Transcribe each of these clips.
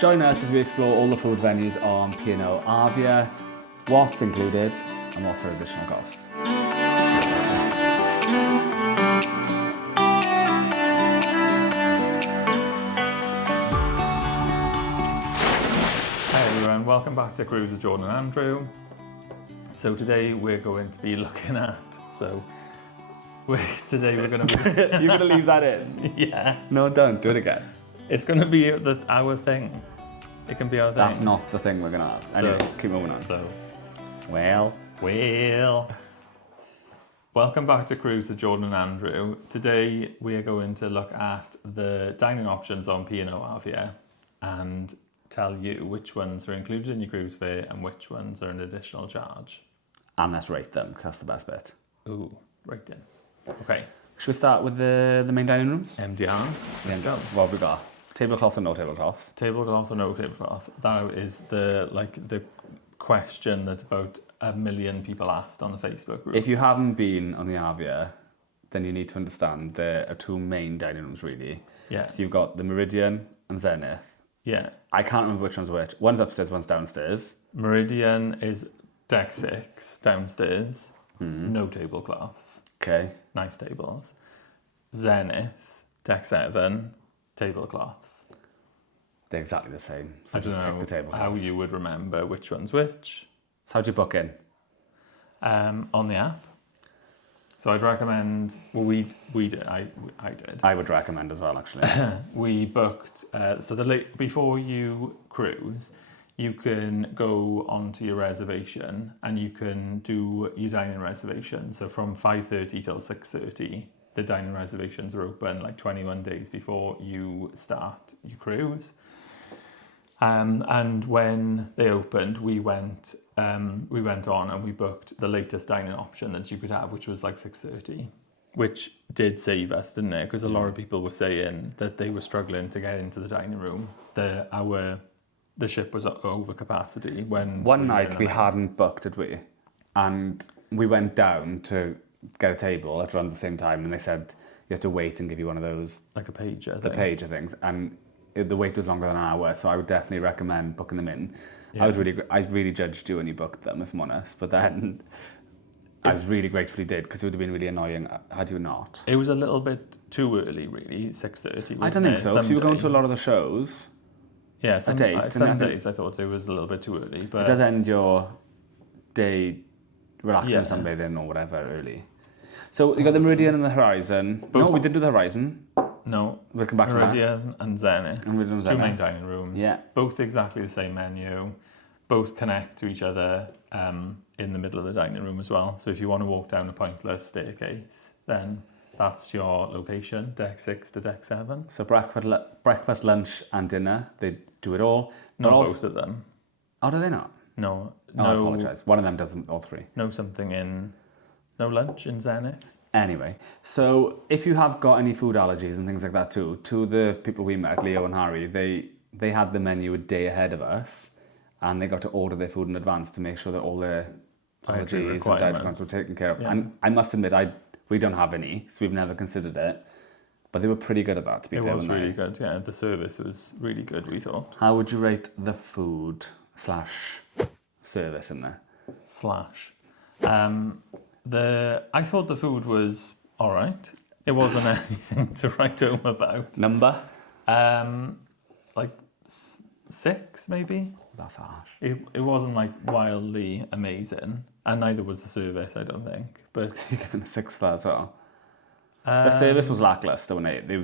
Join us as we explore all the food venues on P&O Arvia, what's included and what's our additional costs. Hi everyone, welcome back to Cruise with Jordan and Andrew. So today we're going to be looking at, today we're going to be... You're going to leave that in? Yeah. No, don't. Do it again. It's going to be our thing. It can be our thing. That's not the thing we're going to have. Anyway, keep moving on. Well. Welcome back to Cruise with Jordan and Andrew. Today we are going to look at the dining options on P&O Arvia and tell you which ones are included in your cruise fare and which ones are an additional charge. And let's rate them, because that's the best bit. Ooh, rating. Okay. Should we start with the main dining rooms? MDRs. What have we got? Tablecloths or no tablecloths? Tablecloth or no tablecloth? That is the question that about 1 million people asked on the Facebook group. If you haven't been on the Arvia, then you need to understand there are two main dining rooms, really. Yeah. So you've got the Meridian and Zenith. Yeah. I can't remember which one's which. One's upstairs, one's downstairs. Meridian is deck 6, downstairs. No tablecloths. Okay. Nice tables. Zenith, deck 7, tablecloths. They're exactly the same. So I just don't pick know the tablecloths. how you would remember which one's which. So how'd you book in? On the app. So I'd recommend, well, we did, I did. I would recommend as well, actually. We booked, before you cruise, you can go onto your reservation and you can do your dining reservation. So from 5:30 till 6:30, the dining reservations are open like 21 days before you start your cruise. And when they opened, we went on and we booked the latest dining option that you could have, which was like 6:30, which did save us, didn't it? Because a lot of people were saying that they were struggling to get into the dining room. The ship was over capacity when One night we hadn't booked, did we? And we went down to get a table at around the same time, and they said you have to wait and give you one of those, like a pager, the pager things, and the wait was longer than an hour. So I would definitely recommend booking them in. Yeah. I really judged you when you booked them, if I'm honest. But then I was really grateful you did, because it would have been really annoying had you not. It was a little bit too early, really. 6:30. I don't think so. If you were going to a lot of the shows, yeah, some days I I thought it was a little bit too early. But it does end your day relaxing Yeah. sunbathing or whatever early. So you got the Meridian and the Horizon. No, we didn't do the Horizon. No, We'll come back to that. Meridian and Zenith. And Meridian and Two main Zenith. dining rooms. Yeah. Both exactly the same menu. Both connect to each other in the middle of the dining room as well. So if you want to walk down a pointless staircase, then that's your location, deck 6 to deck 7. So breakfast, lunch and dinner, they do it all. Not But also, both of them. Oh, do they not? No. Oh, I apologise. One of them doesn't, all three. No lunch in Zenith. Anyway, so if you have got any food allergies and things like that too, two of the people we met, Leo and Harry, they had the menu a day ahead of us, and they got to order their food in advance to make sure that all their Dietary allergies and dietary requirements were taken care of. Yeah. And I must admit, we don't have any, so we've never considered it. But they were pretty good at that, to be fair. It was really good, yeah. The service was really good, we thought. How would you rate the food / service in there? I thought the food was all right. It wasn't anything to write home about. Number? Like 6 maybe. That's harsh. It wasn't like wildly amazing, and neither was the service, I don't think. But You're giving a 6 there as well. The service was lackluster, wasn't it? It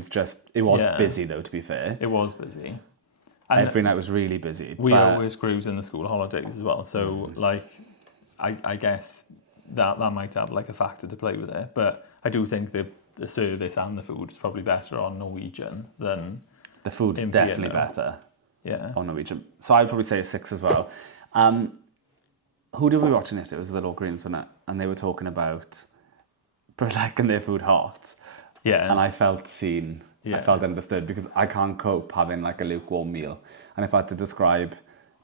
was busy though, to be fair. it was busy. And Every night was really busy. we but always cruise in the school holidays as well, so I guess that might have like a factor to play with it. But I do think the service and the food is probably better on Norwegian than the food's in definitely P&O. better Yeah. on Norwegian. So I'd probably say a 6 as well. Who did we watch in yesterday? It was the Little Greens, wasn't it? And they were talking about liking their food hot. Yeah. And I felt seen. Yeah. I felt understood, because I can't cope having like a lukewarm meal. And if I had to describe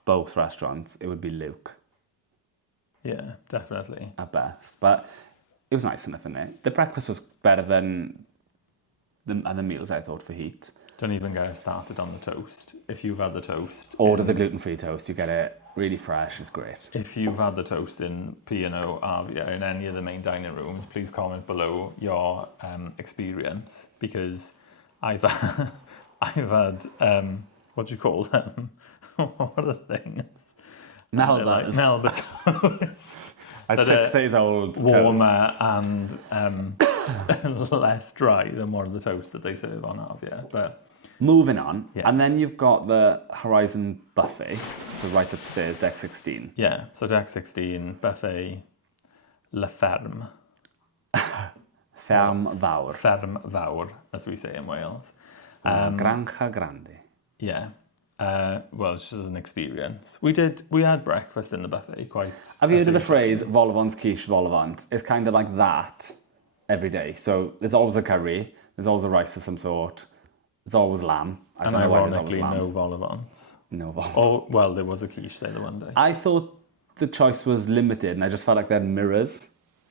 both restaurants, it would be Luke Yeah, definitely. at best. But it was nice enough in there. The breakfast was better than the meals, I thought, for heat. Don't even get started on the toast. If you've had the toast... Order the gluten-free toast. You get it really fresh. It's great. If you've had the toast in P&O Arvia in any of the main dining rooms, please comment below your experience, because I've had what do you call them? What are the things? Melbas. Melba toasts. At 6 days old, warmer toast. And less dry than one of the toasts that they serve on Arvia. But moving on, yeah. And then you've got the Horizon buffet, so right upstairs, deck 16. Yeah, so deck 16, buffet, La Ferme. Ferm Fawr. Ferm Fawr, as we say in Wales. Granja Grande. Yeah. Well, it's just an experience. We had breakfast in the buffet quite... Have you heard of the phrase, vol-au-vent's quiche vol-au-vent? It's kind of like that every day. So there's always a curry, there's always a rice of some sort, there's always lamb. I don't know why there's always lamb. No vol-au-vents. No vol-au-vents. Oh, well, there was a quiche there the one day. I thought the choice was limited, and I just felt like they had mirrors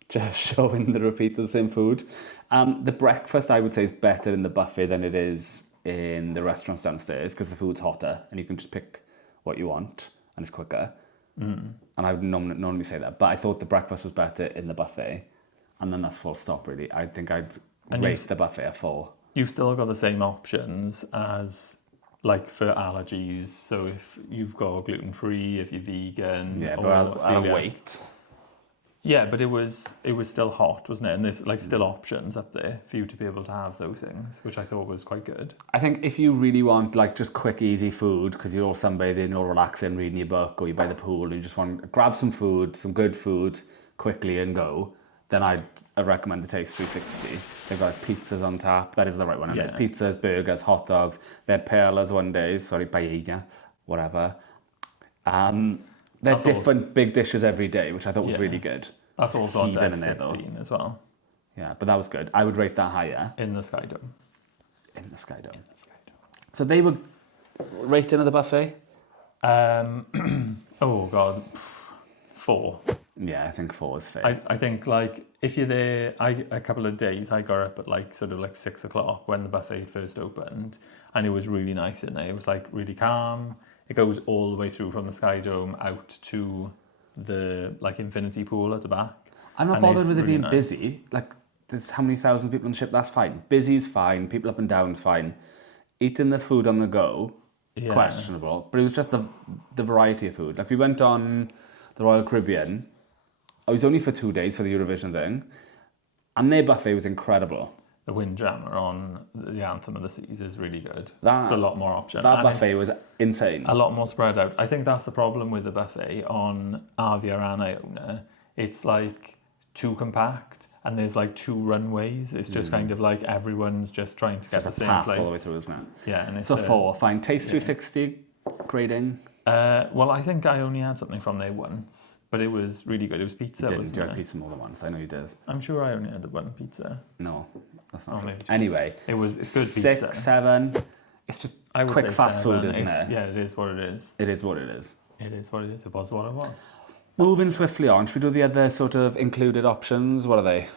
just showing the repeat of the same food. The breakfast, I would say, is better in the buffet than it is in the restaurants downstairs, because the food's hotter and you can just pick what you want and it's quicker. And I would normally say that, but I thought the breakfast was better in the buffet, and then that's full stop really. I think I'd rate the buffet a 4. You've still got the same options as like for allergies, so if you've got gluten-free, if you're vegan, Yeah, or but I'll celiac. wait. Yeah, but it was still hot, wasn't it? And there's like still options up there for you to be able to have those things, which I thought was quite good. I think if you really want like just quick, easy food, because you're all sunbathing, you're relaxing, reading your book, or you by the pool, and you just want to grab some food, some good food, quickly and go, then I'd recommend the Taste 360. They've got pizzas on tap. That is the right one. Yeah. Pizzas, burgers, hot dogs. They had paellas one day. Sorry, paella, whatever. They're different big dishes every day, which I thought was really good. That's also on deck in there, 16 as well. Yeah, but that was good. I would rate that higher. In the Sky Dome. In the Sky Dome. So they were rated in the buffet? Oh, God. 4. Yeah, I think 4 is fair. I think, like, if you're there, a couple of days, I got up at, like, sort of, like, 6 o'clock when the buffet first opened, and it was really nice in there. It was, like, really calm. It goes all the way through from the Sky Dome out to the, like, infinity pool at the back. I'm not bothered with it being busy. Like, there's how many thousands of people on the ship, that's fine. Busy's fine, people up and down's fine. Eating the food on the go, questionable. But it was just the variety of food. Like, we went on the Royal Caribbean. I was only for 2 days for the Eurovision thing, and their buffet was incredible. The Windjammer on the Anthem of the Seas is really good. It's a lot more options. That buffet was insane. A lot more spread out. I think that's the problem with the buffet on Arvia and Iona. It's like too compact, and there's like 2 runways. It's just kind of like everyone's just trying to get the same path place. all the way through, isn't it? Yeah, and it's so 4, fine. Taste 360 grading. Well, I think I only had something from there once, but it was really good. It was pizza. You had pizza more than once. I know you did. I'm sure I only had the one pizza. No, that's not true. Maybe. Anyway, it's good 6, pizza. 7. It's just quick, fast food, isn't it? Yeah, it is what it is. It is what it is. It is what it is. It was what it was. Moving swiftly on, should we do the other sort of included options? What are they?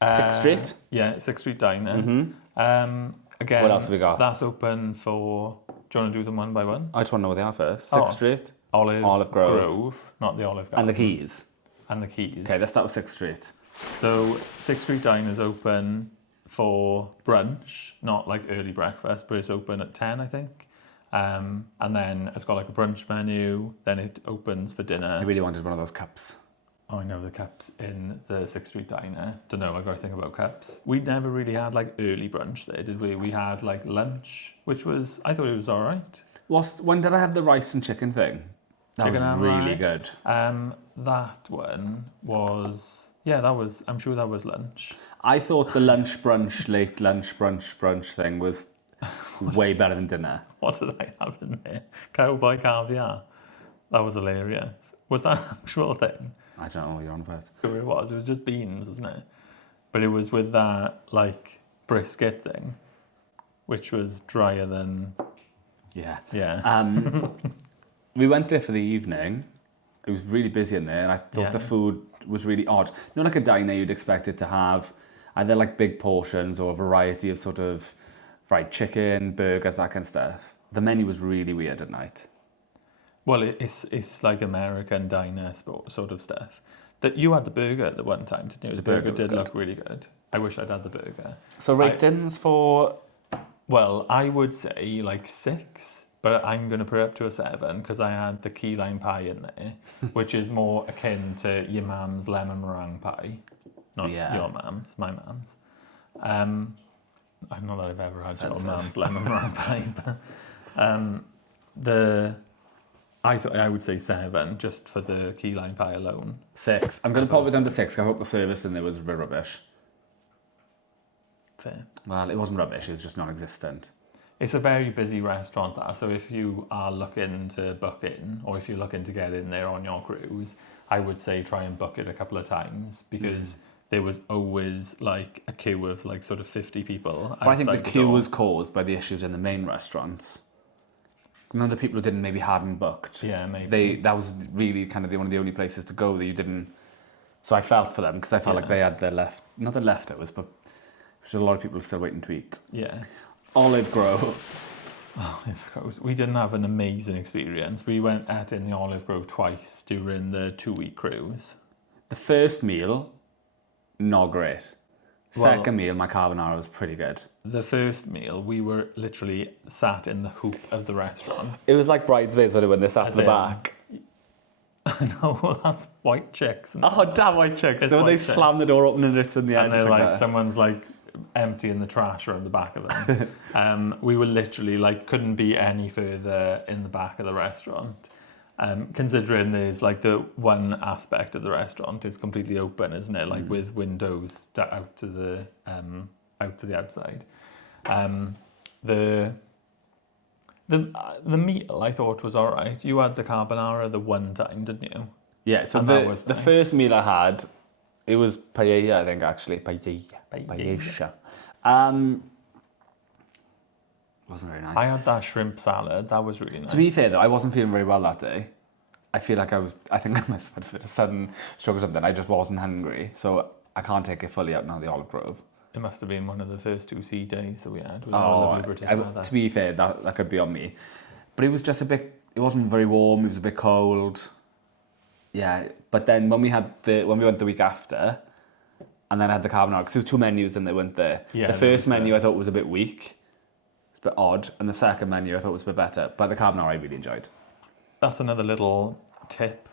6th Street? Yeah, 6th Street Diner. Again, What else have we got? That's open for... Do you want to do them one by one? I just want to know what they are first. 6th Street? Olive Grove. Not the Olive Garden. And the Keys. And the Keys. Okay, let's start with 6th Street. So 6th Street Diner is open for brunch, not like early breakfast, but it's open at 10, I think. And then it's got like a brunch menu, then it opens for dinner. I really wanted one of those cups. Oh, I know the cups in the 6th Street Diner. Don't know, I got to think about cups. We never really had like early brunch there, did we? We had like lunch, which was, I thought it was all right. When did I have the rice and chicken thing? That Chicken was and really rye. good. That one was, I'm sure that was lunch. I thought the lunch brunch, late lunch brunch thing was way better than dinner. What did I have in there? Cowboy caviar. That was hilarious. Was that an actual thing? I don't know what you're on about. Sure it was. It was just beans, wasn't it? But it was with that, like, brisket thing, which was drier than... Yeah. Yeah. We went there for the evening. It was really busy in there, and I thought the food was really odd. Not like a diner you'd expect it to have either like big portions or a variety of sort of fried chicken, burgers, that kind of stuff. The menu was really weird at night. Well, it's like American diner sort of stuff. That you had the burger at the one time, didn't you? The burger was did good. look really good. I wish I'd had the burger. So ratings for... Well, I would say like 6, but I'm going to put it up to a 7 because I had the key lime pie in there, which is more akin to your mum's lemon meringue pie. Not your mum's, my mum's. I don't know that I've ever had your mum's lemon meringue pie, but I would say 7 just for the key lime pie alone. 6. I'm going to pop it down to 6. I hope the service in there was a bit rubbish. Fair. Well, it wasn't rubbish. It was just non-existent. It's a very busy restaurant, that. So if you are looking to book in, or if you're looking to get in there on your cruise, I would say try and book it a couple of times because there was always like a queue of like sort of 50 people. But I think the queue was caused by the issues in the main restaurants. None of the people who hadn't booked. Yeah, maybe. That was really kind of one of the only places to go that you didn't. So I felt for them because I felt like they had not their leftovers, but there's a lot of people still waiting to eat. Yeah. Olive Grove. Olive Grove. We didn't have an amazing experience. We went in the Olive Grove twice during the 2-week cruise. The first meal, not great. Second meal, my carbonara was pretty good. The first meal, we were literally sat in the hoop of the restaurant. It was like bridesmaids when they sat in the back. I know, that's white chicks. Oh, damn white chicks. So when they slam the door open and it's in the end. And they're like, someone's like emptying the trash around the back of them. We were literally like, couldn't be any further in the back of the restaurant. Considering there's like the one aspect of the restaurant is completely open, isn't it? Like with windows out to the outside. The meal I thought was all right. You had the carbonara the one time, didn't you? Yeah. So the first meal I had, it was paella, I think actually paella. Wasn't very nice. I had that shrimp salad. That was really nice. To be fair though, I wasn't feeling very well that day. I feel like I think I must have had a sudden stroke or something. I just wasn't hungry, so I can't take it fully out now. The Olive Grove. It must have been one of the first 2 sea days that we had. To be fair, that could be on me. But it was just a bit. It wasn't very warm. It was a bit cold. Yeah, but then when we went the week after, and then I had the carbonara because there were 2 menus and they weren't there. Yeah, the first menu I thought was a bit weak. It's a bit odd, and the second menu I thought was a bit better. But the carbonara I really enjoyed. That's another little tip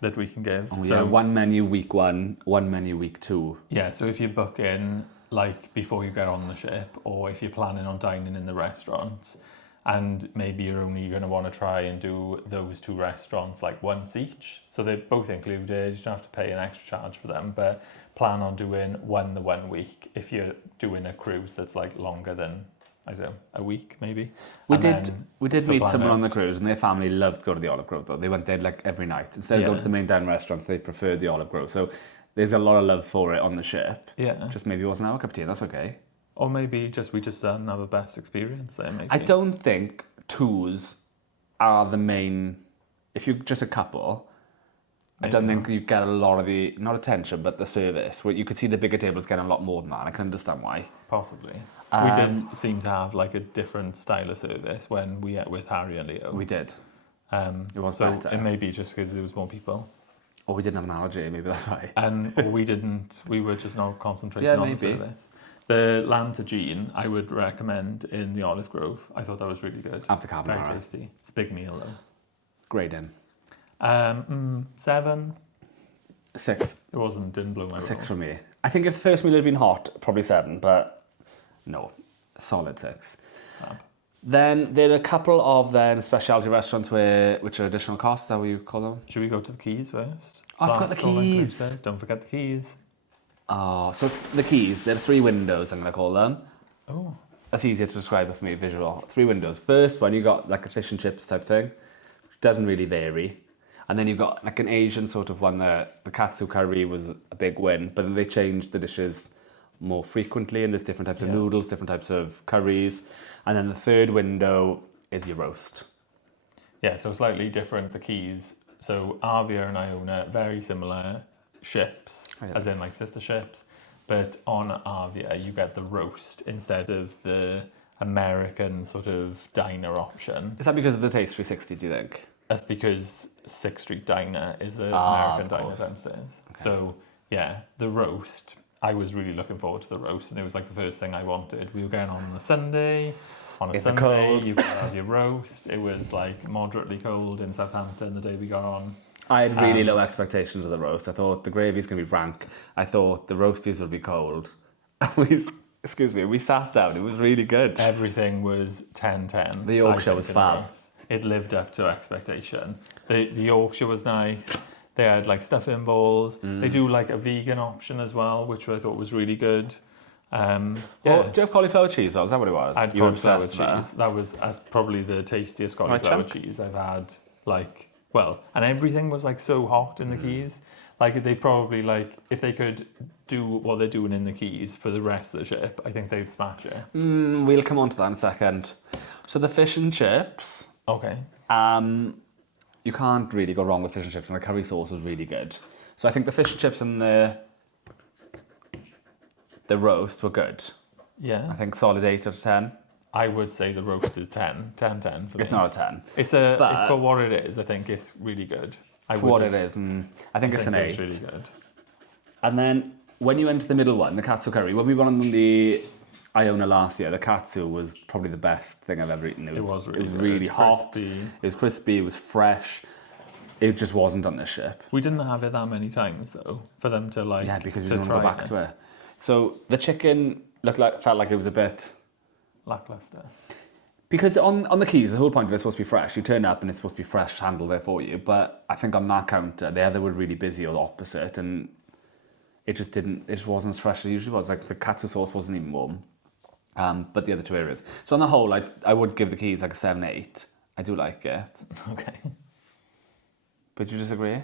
that we can give. Oh, yeah, 1 menu week 1, 1 menu week 2. Yeah, so if you book in like before you get on the ship, or if you're planning on dining in the restaurants, and maybe you're only going to want to try and do those 2 restaurants like once each, so they're both included, you don't have to pay an extra charge for them, but plan on doing the 1 week if you're doing a cruise that's like longer than, I don't know, a week maybe. We did meet someone on the cruise and their family loved to go to the Olive Grove though. They went there like every night. Instead of going to the main dine restaurants, they preferred the Olive Grove. So there's a lot of love for it on the ship. Yeah. Just maybe it wasn't our cup of tea, that's okay. Or maybe we just didn't have a best experience there maybe. I don't think 2s are the main, if you're just a couple, I don't think you get a lot of the, not attention, but the service. Where you could see the bigger tables getting a lot more than that. I can understand why. Possibly. We did seem to have like a different style of service when we ate with Harry and Leo. We did. It was so better. It may be just because there was more people. Or we didn't have an allergy, maybe that's why. And we were just not concentrating on the service. The lamb tagine, I would recommend in the Olive Grove. I thought that was really good. After carbonara. Very tasty. It's a big meal though. Grading. 7. 6. It didn't blow my 6 for me. I think if the first meal had been hot, probably 7, but no, solid 6. Fab. Then there are a couple of specialty restaurants which are additional costs, how you call them? Should we go to the Keys first? Oh, I forgot the Keys. Don't forget the Keys. Oh, so the Keys, there are 3 windows, I'm going to call them. Oh. That's easier to describe it for me, visual. 3 windows. First one, you got like a fish and chips type thing, which doesn't really vary. And then you've got like an Asian sort of one, the katsu curry was a big win, but then they changed the dishes more frequently, and there's different types of noodles, different types of curries. And then the third window is your roast. Yeah, so slightly different, the Keys. So Arvia and Iona, very similar ships, as in like sister ships. But on Arvia, you get the roast instead of the American sort of diner option. Is that because of the Taste 360, do you think? That's because Sixth Street Diner is the Ah, American of diner course. downstairs. So, yeah, the roast, I was really looking forward to the roast, and it was like the first thing I wanted. We were going on a Sunday. On a In the Sunday, cold. you could have your roast. It was like moderately cold in Southampton the day we got on. I had really low expectations of the roast. I thought the gravy's going to be rank. I thought the roasties would be cold. We sat down. It was really good. Everything was 10-10. The Yorkshire was fab. It lived up to expectation. The Yorkshire was nice. They had like stuffing balls. They do like a vegan option as well, which I thought was really good. Yeah. Oh, do you have cauliflower cheese? Is that what it was? I had You were cauliflower obsessed with cheese. That was probably the tastiest cauliflower chunk. cheese I've had. Like, well, and everything was like so hot in the Keys. Like they probably like if they could do what they're doing in the Keys for the rest of the ship, I think they'd smash it. We'll come on to that in a second. So the fish and chips. Okay. You can't really go wrong with fish and chips, and the curry sauce was really good. So I think the fish and chips and the roast were good. Yeah. I think solid 8 out of 10. I would say the roast is 10 for me. It's not a 10. It's for what it is. I think it's really good. For what it is, I think it's an 8. It's really good. And then when you enter the middle one, the katsu curry, when we went on the Iona last year, the katsu was probably the best thing I've ever eaten. It was really good. really hot. Crispy. It was crispy. It was fresh. It just wasn't on this ship. We didn't have it that many times though, for them to like. Yeah, because we to didn't want to try go back to it. So the chicken felt like it was a bit lackluster. because on the Keys, the whole point of it's supposed to be fresh. You turn up and it's supposed to be fresh, handled there for you. But I think on that counter, they either were really busy or the opposite, and it just wasn't as fresh as it usually was. Like the katsu sauce wasn't even warm. But the other two areas. So on the whole, I would give the Keys like a 7-8. I do like it. Okay. But you disagree?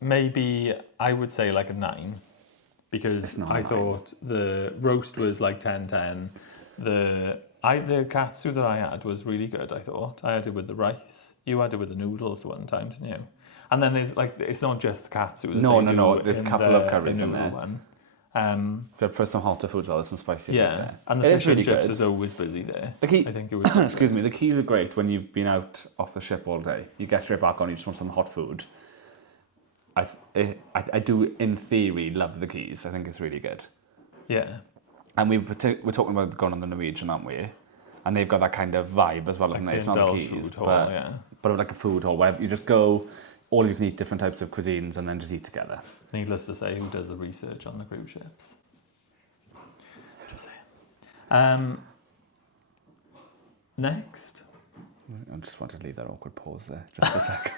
Maybe I would say like a 9 because I thought the roast was like 10-10. The katsu that I had was really good. I thought I had it with the rice. You had it with the noodles one time, didn't you? And then there's like it's not just the katsu. No. There's a couple of curries in there. One. For some hotter food as well, there's some spicy food Yeah, there. and the It fish is really and chips good. is always busy there. The key, I think it was. excuse me, the Keys are great when you've been out off the ship all day. You get straight back on, you just want some hot food. I do, in theory, love the Keys. I think it's really good. Yeah. And we're talking about going on the Norwegian, aren't we? And they've got that kind of vibe as well, like it's not the Keys, but like a food hall where you just go, all of you can eat different types of cuisines and then just eat together. Needless to say, who does the research on the cruise ships? Just saying. Next. I just want to leave that awkward pause there, just for a second.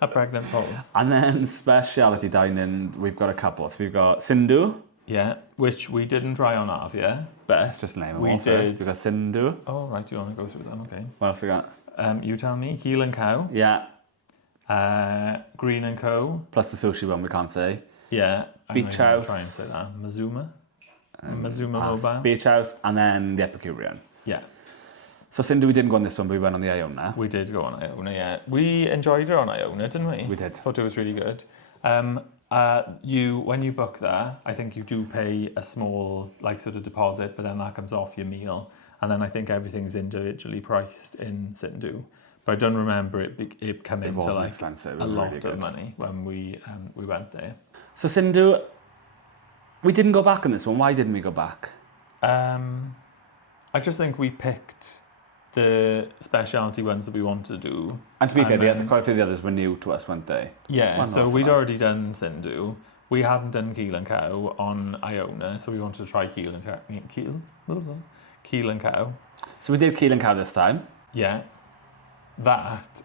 A pregnant pause. And then speciality dining, we've got a couple. So we've got Sindhu. Yeah, which we didn't try on Arvia, but Let's just name them we all did. first. We've got Sindhu. Oh, right, do you want to go through them? Okay. What else we got? You tell me. Heel and Cow. Yeah, Green and Co. plus the sushi one we can't say. Yeah. Beach I'm House. Try and say that. Mazuma. Mazuma Pass. Mobile. Beach House, and then the Epicurean. Yeah. So Sindhu, we didn't go on this one, but we went on the Iona. We did go on Iona, yeah. We enjoyed it on Iona, didn't we? We did. Thought it was really good. When you book there, I think you do pay a small sort of deposit, but then that comes off your meal, and then I think everything's individually priced in Sindhu. But I don't remember it come into wasn't expensive. It a was lot really of good. money when we went there. So Sindhu, we didn't go back on this one. Why didn't we go back? I just think we picked the specialty ones that we wanted to do. And to be fair, quite a few of the others were new to us, weren't they? Yeah, Well, so that's we'd fine. already done Sindhu. We hadn't done Keel and Cow on Iona, so we wanted to try Keel and Cow. So we did Keel and Cow this time. Yeah. That,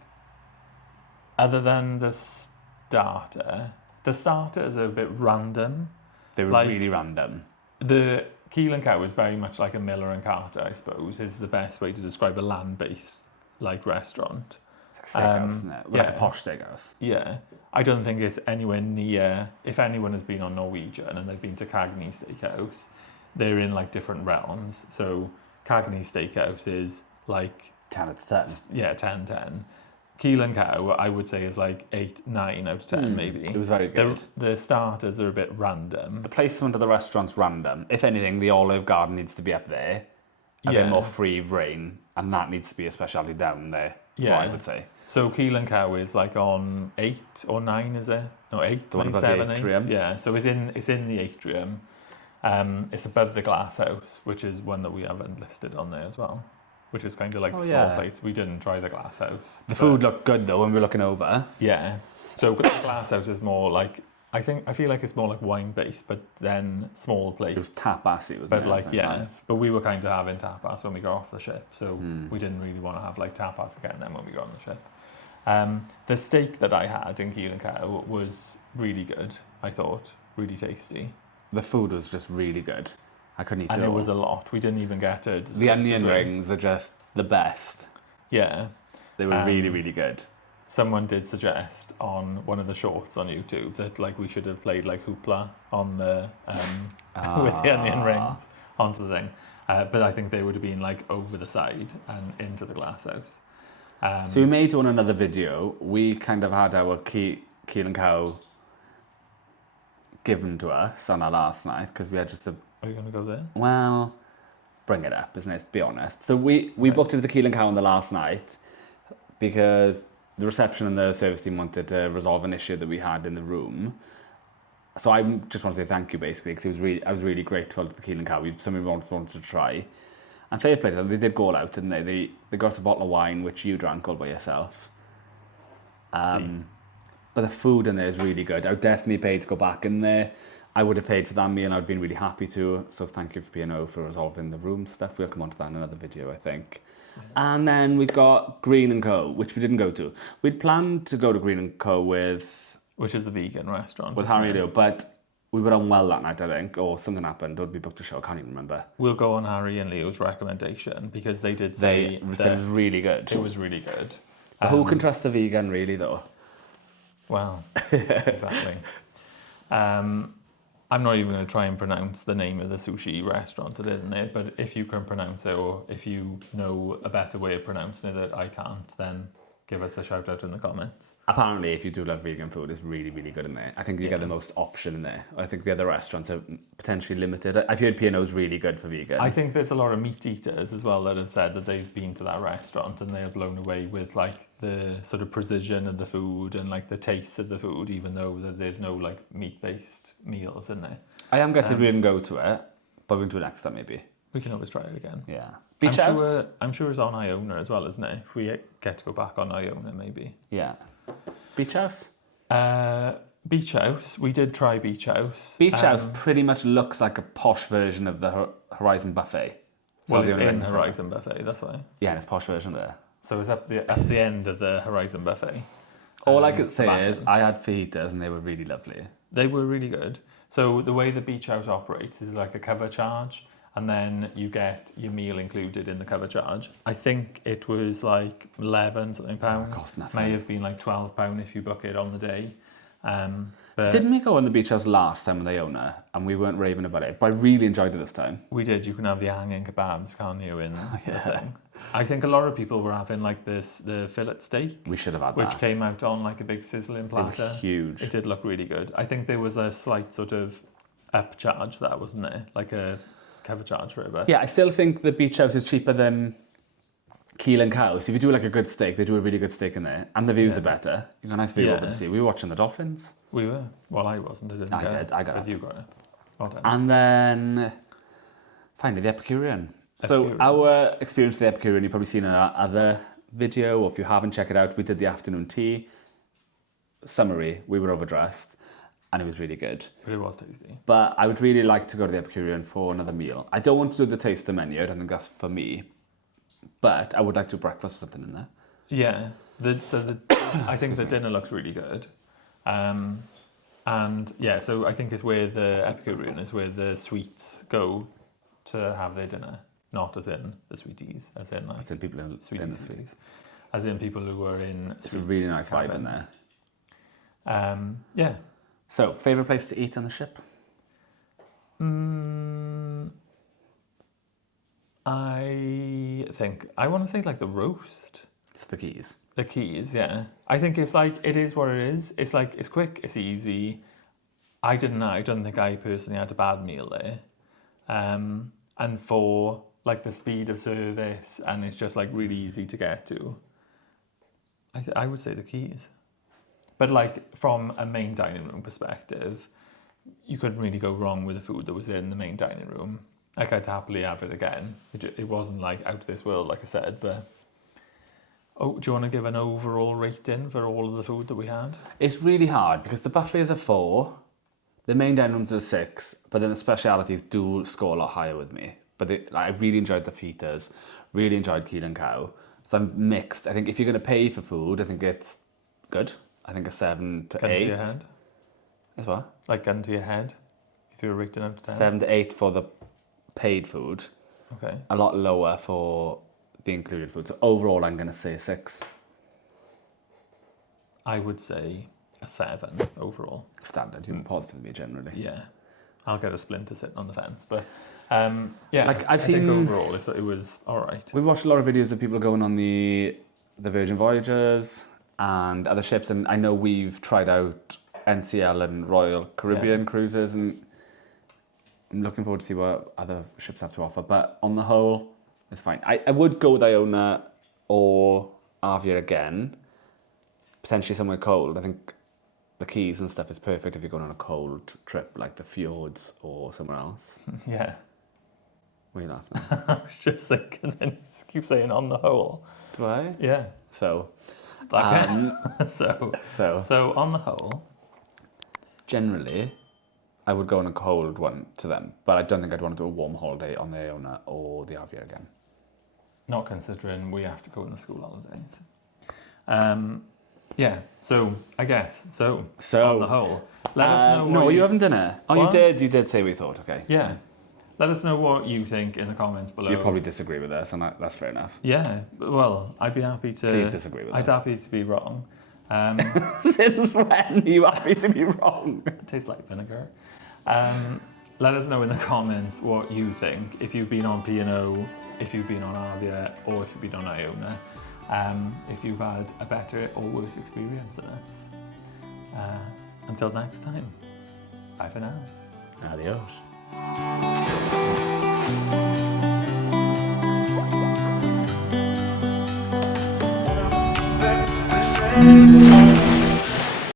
other than the starter is a bit random. They were really random. The Keel and Cow is very much like a Miller and Carter, I suppose, is the best way to describe a land-based restaurant. It's like a steakhouse, isn't it? Like a posh steakhouse. Yeah. I don't think it's anywhere near, if anyone has been on Norwegian and they've been to Cagney Steakhouse, they're in different realms. So Cagney Steakhouse is 10 out of 10. yeah, 10-10. Keel and Cow, I would say, is like 8, 9 out of 10, maybe. It was very good. The starters are a bit random. The placement of the restaurant's random. If anything, the Olive Garden needs to be up there. A bit more free reign, and that needs to be a specialty down there. That's what I would say. So Keel and Cow is like on 8 or 9, is it? No, 8, The one above 7, the 8. atrium. Yeah, so it's in the atrium. It's above the glass house, which is one that we haven't listed on there as well, which is kind of like small plates. We didn't try the glass house. The food looked good though when we were looking over. Yeah. So the glass house is more like, I feel like it's more like wine based, but then small plates. It was tapas, wasn't But it? like, yeah, Nice. but we were kind of having tapas when we got off the ship, so we didn't really want to have like tapas again then when we got on the ship. The steak that I had in Keel and Cow was really good, I thought, really tasty. The food was just really good. I couldn't eat it And all. it was a lot. We didn't even get it. The onion rings are just the best. Yeah. They were really, really good. Someone did suggest on one of the shorts on YouTube that like we should have played like hoopla on the with the onion rings onto the thing, but I think they would have been like over the side and into the glass house. So we made on another video. We kind of had our Keel and Cow given to us on our last night because we had just a. Are you going to go there? Well, bring it up, isn't it? To be honest. So we booked into the Keel and Cow on the last night because the reception and the service team wanted to resolve an issue that we had in the room. So I just want to say thank you, basically, because I was really grateful to the Keel and Cow. Something we wanted to try. And fair play to them, they did go all out, didn't they? They got us a bottle of wine, which you drank all by yourself. But the food in there is really good. I would definitely pay to go back in there. I would have paid for that meal and I would have been really happy to. So thank you for P&O for resolving the room stuff. We'll come on to that in another video, I think. And then we've got Green & Co, which we didn't go to. We'd planned to go to Green & Co with... Which is the vegan restaurant. With Harry and Leo, but we were unwell that night, I think, or something happened, or we booked a show, I can't even remember. We'll go on Harry and Leo's recommendation because they did say They said it was really good. it was really good. But who can trust a vegan, really, though? Well, exactly. I'm not even going to try and pronounce the name of the sushi restaurant that is in there, but if you can pronounce it or if you know a better way of pronouncing it that I can't, then give us a shout out in the comments. Apparently, if you do love vegan food, it's really, really good in there. I think you get the most option in there. I think the other restaurants are potentially limited. I've heard P&O's really good for vegan. I think there's a lot of meat eaters as well that have said that they've been to that restaurant and they are blown away with like the sort of precision of the food and like the taste of the food, even though that there's no like meat-based meals in there. I am gutted we didn't go to it, but we can do it next time maybe. We can always try it again. Yeah. Beach House? I'm sure it's on Iona as well, isn't it? If we get to go back on Iona, maybe. Yeah. Beach House? Beach House. We did try Beach House. Beach House pretty much looks like a posh version of the Horizon Buffet. So Well, it's in Horizon Buffet, that's why. Yeah, and it's a posh version there. So it's at the end of the Horizon Buffet. All I could say is I had fajitas and they were really lovely. They were really good. So the way the Beach House operates is like a cover charge, and then you get your meal included in the cover charge. I think it was like 11 something pounds. It cost nothing. May have been like £12 if you book it on the day. But Didn't we go on the Beach House last time with Iona and we weren't raving about it, but I really enjoyed it this time. we did. You can have the hanging kebabs, can't you? In the thing. I think a lot of people were having like the fillet steak, We should have had which that. came out on like a big sizzling It platter. was huge. It did look really good. I think there was a slight sort of upcharge for that, wasn't there? Like a cover charge for it. But Yeah, I still think the Beach House is cheaper than Keel and Cow. So if you do like a good steak, they do a really good steak in there. And the views are better. You got a nice view over the sea. We were watching the dolphins. we were. Well, I wasn't. I didn't I get did, it. I got But it. you got it. Well done. And then finally, the Epicurean. So Epicurean. our experience with the Epicurean, you've probably seen in our other video, or if you haven't, check it out. We did the afternoon tea. Summary, we were overdressed and it was really good. But it was tasty. But I would really like to go to the Epicurean for another meal. I don't want to do the taster menu, I don't think that's for me. But I would like to breakfast or something in there. Yeah. I think the dinner looks really good. And yeah, so I think it's where the Epicurean is where the sweets go to have their dinner. Not as in the sweeties, as in like I'd say people in sweeties, the sweets. as in people who are in It's a really nice vibe in cabins. there. Yeah. So, favourite place to eat on the ship? I think I want to say like the roast. It's the keys. The keys, yeah. I think it's like, it is what it is. It's like, it's quick, it's easy. I don't think I personally had a bad meal there. And for like the speed of service, and it's just like really easy to get to, I would say the keys. But like from a main dining room perspective, you couldn't really go wrong with the food that was in the main dining room. Like I'd happily have it again. It wasn't like out of this world, like I said, but... Oh, do you want to give an overall rating for all of the food that we had? It's really hard because the buffets are 4, the main dining rooms are 6, but then the specialities do score a lot higher with me. But I really enjoyed the fetas, really enjoyed Keel and Cow. So I'm mixed. I think if you're going to pay for food, I think it's good. I think a 7 to 8. Gun to your head? Is what? Like gun to your head? If you were rating out of 10? 7 to 8 for the paid food. Okay. A lot lower for the included food. So overall, I'm going to say 6. I would say a 7 overall. Standard. You're positive with me generally. Yeah. I'll get a splinter sitting on the fence. But yeah, like I think overall it was all right. We've watched a lot of videos of people going on the Virgin Voyages and other ships, and I know we've tried out NCL and Royal Caribbean cruises, and I'm looking forward to see what other ships have to offer. But on the whole, it's fine. I would go with Iona or Arvia again, potentially somewhere cold. I think the Keys and stuff is perfect if you're going on a cold trip, like the fjords or somewhere else. Yeah. What are you laughing at? I was just thinking, and just keep saying on the whole. Do I? Yeah. So, so on the whole, generally, I would go on a cold one to them, but I don't think I'd want to do a warm holiday on the Iona or the Arvia again. not considering we have to go on the school holidays. Yeah, so I guess, so on the whole, let us know. No, you haven't done it. Oh, What? You did say we thought, okay. Yeah. Let us know what you think in the comments below. You probably disagree with us, and that's fair enough. Yeah, well, I'd be happy to... Please disagree with us. I'd happy to be wrong. Since when are you happy to be wrong? It tastes like vinegar. Let us know in the comments what you think. If you've been on P&O, if you've been on Arvia, or if you've been on Iona. If you've had a better or worse experience than us. Until next time, bye for now. Adios.